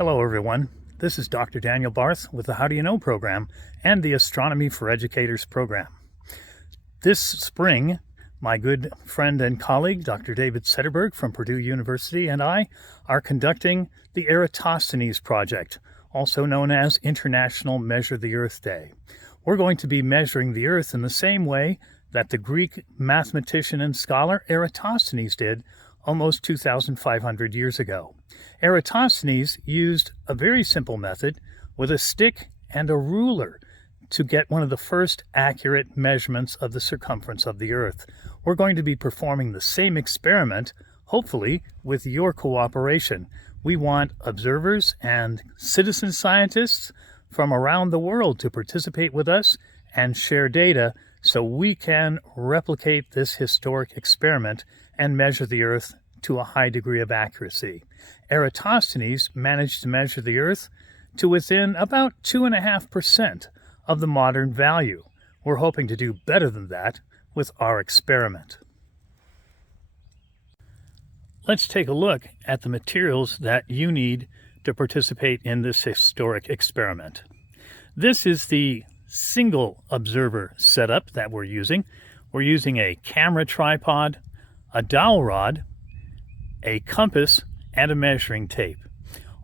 Hello everyone, this is Dr. Daniel Barth with the How Do You Know program and the Astronomy for Educators program. This spring, my good friend and colleague, Dr. David Sederberg from Purdue University, and I are conducting the Eratosthenes Project, also known as International Measure the Earth Day. We're going to be measuring the Earth in the same way that the Greek mathematician and scholar Eratosthenes did almost 2,500 years ago. Eratosthenes used a very simple method with a stick and a ruler to get one of the first accurate measurements of the circumference of the Earth. We're going to be performing the same experiment, hopefully with your cooperation. We want observers and citizen scientists from around the world to participate with us and share data so we can replicate this historic experiment and measure the Earth to a high degree of accuracy. Eratosthenes managed to measure the Earth to within about 2.5% of the modern value. We're hoping to do better than that with our experiment. Let's take a look at the materials that you need to participate in this historic experiment. This is the single observer setup that we're using. We're using a camera tripod, a dowel rod, a compass, and a measuring tape.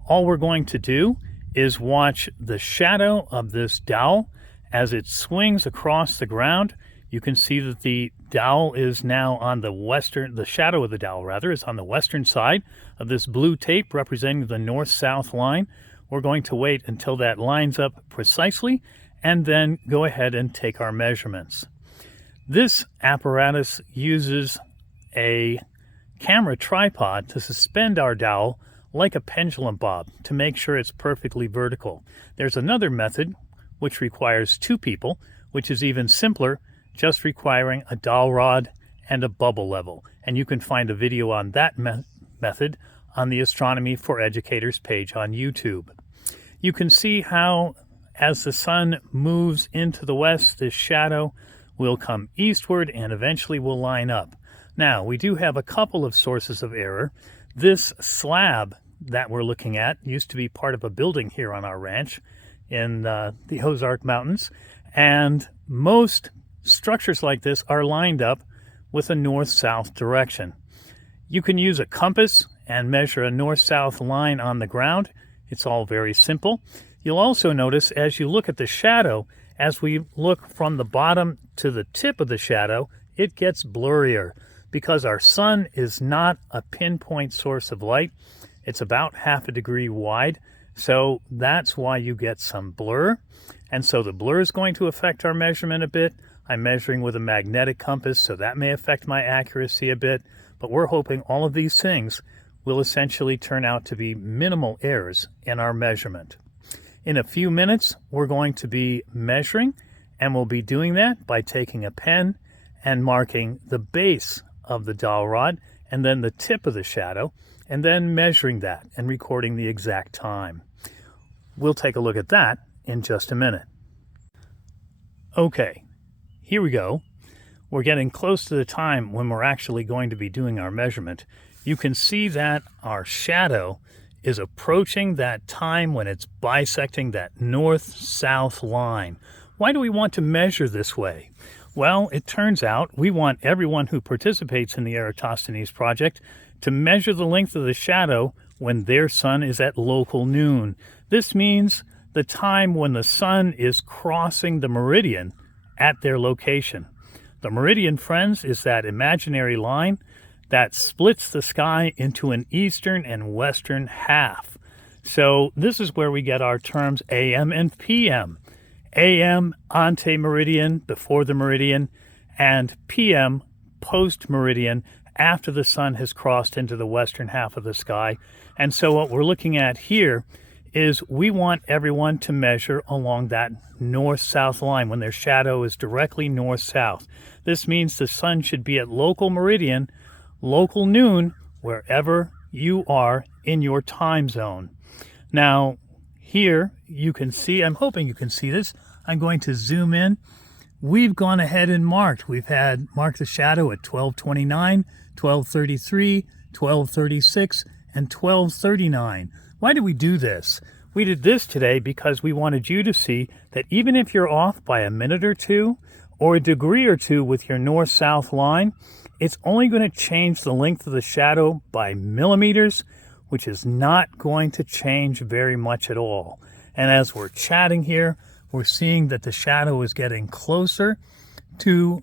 All we're going to do is watch the shadow of this dowel as it swings across the ground. You can see that the dowel is now on the shadow of the dowel rather, is on the western side of this blue tape representing the north-south line. We're going to wait until that lines up precisely and then go ahead and take our measurements. This apparatus uses a camera tripod to suspend our dowel like a pendulum bob to make sure it's perfectly vertical. There's another method which requires two people, which is even simpler, just requiring a dowel rod and a bubble level. And you can find a video on that method on the Astronomy for Educators page on YouTube. You can see how as the sun moves into the west, this shadow will come eastward and eventually will line up. Now, we do have a couple of sources of error. This slab that we're looking at used to be part of a building here on our ranch in the Ozark Mountains, and most structures like this are lined up with a north-south direction. You can use a compass and measure a north-south line on the ground. It's all very simple. You'll also notice as you look at the shadow, as we look from the bottom to the tip of the shadow, it gets blurrier because our sun is not a pinpoint source of light. It's about 1/2 degree wide, so that's why you get some blur. And so the blur is going to affect our measurement a bit. I'm measuring with a magnetic compass, so that may affect my accuracy a bit, but we're hoping all of these things will essentially turn out to be minimal errors in our measurement. In a few minutes, we're going to be measuring, and we'll be doing that by taking a pen and marking the base of the dowel rod and then the tip of the shadow, and then measuring that and recording the exact time. We'll take a look at that in just a minute. Okay, here we go. We're getting close to the time when we're actually going to be doing our measurement. You can see that our shadow is approaching that time when it's bisecting that north-south line. Why do we want to measure this way? Well, it turns out we want everyone who participates in the Eratosthenes project to measure the length of the shadow when their sun is at local noon. This means the time when the sun is crossing the meridian at their location. The meridian, friends, is that imaginary line that splits the sky into an eastern and western half. So this is where we get our terms AM and PM. AM ante meridian, before the meridian, and PM post meridian, after the sun has crossed into the western half of the sky. And so what we're looking at here is we want everyone to measure along that north-south line when their shadow is directly north-south. This means the sun should be at local meridian, local noon, wherever you are in your time zone. Now, here you can see, I'm hoping you can see this. I'm going to zoom in. We've gone ahead and marked. We've had marked the shadow at 12:29, 12:33, 12:36, and 12:39. Why do we do this? We did this today because we wanted you to see that even if you're off by a minute or two or a degree or two with your north-south line, it's only going to change the length of the shadow by millimeters, which is not going to change very much at all. And as we're chatting here, we're seeing that the shadow is getting closer to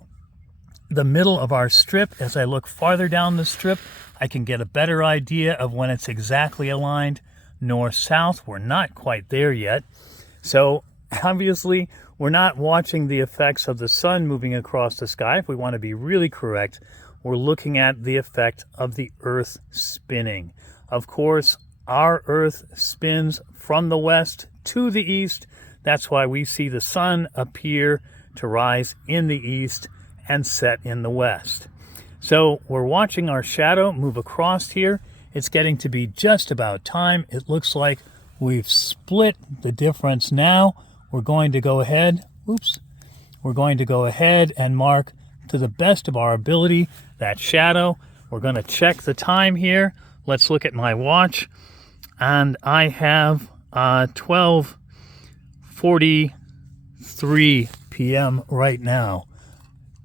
the middle of our strip. As I look farther down the strip, I can get a better idea of when it's exactly aligned north-south. We're not quite there yet. So obviously, we're not watching the effects of the sun moving across the sky. If we want to be really correct, we're looking at the effect of the Earth spinning. Of course, our Earth spins from the west to the east. That's why we see the sun appear to rise in the east and set in the west. So we're watching our shadow move across here. It's getting to be just about time. It looks like we've split the difference now. We're going to go ahead, we're going to go ahead and mark to the best of our ability that shadow. We're going to check the time here. Let's look at my watch. And I have 12:43 p.m. right now.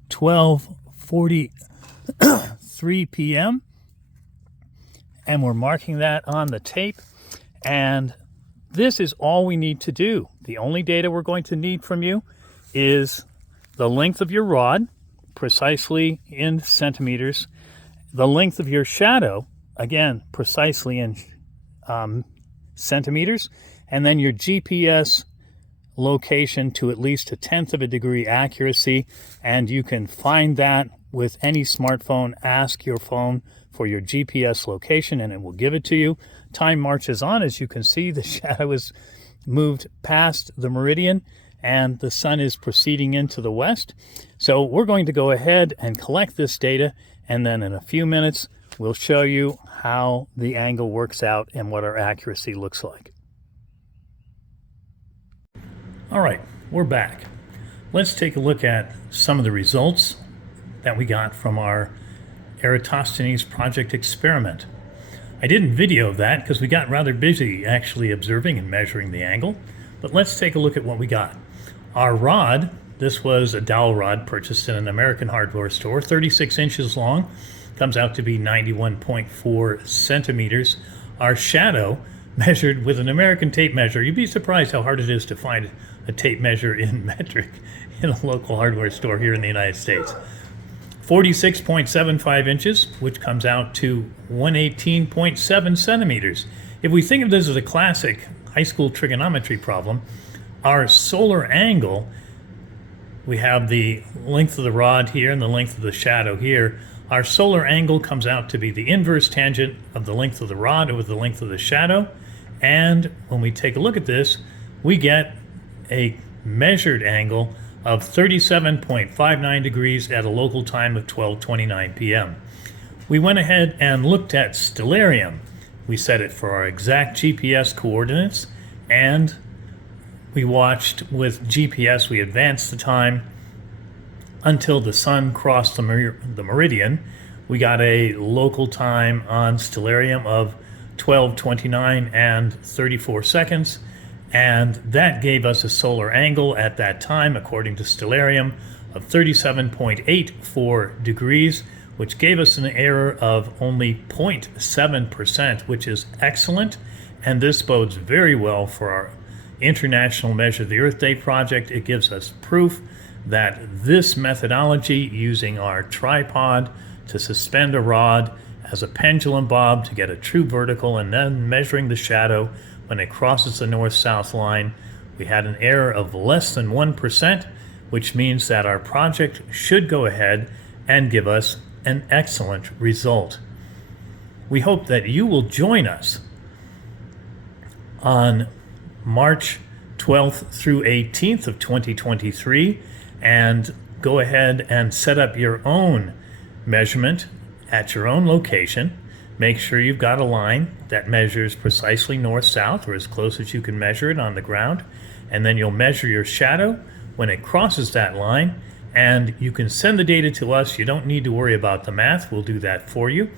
12:43 p.m. And we're marking that on the tape. And this is all we need to do. The only data we're going to need from you is the length of your rod, precisely in centimeters, the length of your shadow, again, precisely in centimeters, and then your GPS location to at least 1/10 of a degree accuracy. And you can find that with any smartphone. Ask your phone for your GPS location and it will give it to you. Time marches on. As you can see, the shadow is moved past the meridian and the sun is proceeding into the west. So we're going to go ahead and collect this data, and then in a few minutes we'll show you how the angle works out and what our accuracy looks like. All right, we're back. Let's take a look at some of the results that we got from our Eratosthenes project experiment. I didn't video that because we got rather busy actually observing and measuring the angle, but let's take a look at what we got. Our rod, this was a dowel rod purchased in an American hardware store, 36 inches long, comes out to be 91.4 centimeters. Our shadow, measured with an American tape measure, you'd be surprised how hard it is to find a tape measure in metric in a local hardware store here in the United States. 46.75 inches, which comes out to 118.7 centimeters. If we think of this as a classic high school trigonometry problem, our solar angle, we have the length of the rod here and the length of the shadow here. Our solar angle comes out to be the inverse tangent of the length of the rod over the length of the shadow. And when we take a look at this, we get a measured angle of 37.59 degrees at a local time of 12:29 p.m. We went ahead and looked at stellarium. We set it for our exact GPS coordinates, and we watched with GPS, we advanced the time until the sun crossed the meridian. We got a local time on stellarium of 12:29 and 34 seconds. And that gave us a solar angle at that time, according to stellarium, of 37.84 degrees, which gave us an error of only 0.7%, which is excellent. And this bodes very well for our International Measure the Earth Day project. It gives us proof that this methodology, using our tripod to suspend a rod as a pendulum bob to get a true vertical and then measuring the shadow when it crosses the north-south line, we had an error of less than 1%, which means that our project should go ahead and give us an excellent result. We hope that you will join us on March 12th through 18th of 2023 and go ahead and set up your own measurement at your own location. Make sure you've got a line that measures precisely north-south or as close as you can measure it on the ground. And then you'll measure your shadow when it crosses that line. And you can send the data to us. You don't need to worry about the math. We'll do that for you.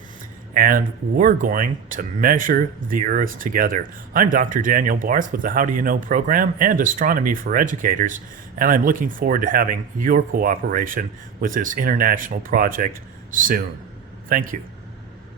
and we're going to measure the Earth together. I'm Dr. Daniel Barth with the How Do You Know program and Astronomy for Educators, and I'm looking forward to having your cooperation with this international project soon. Thank you.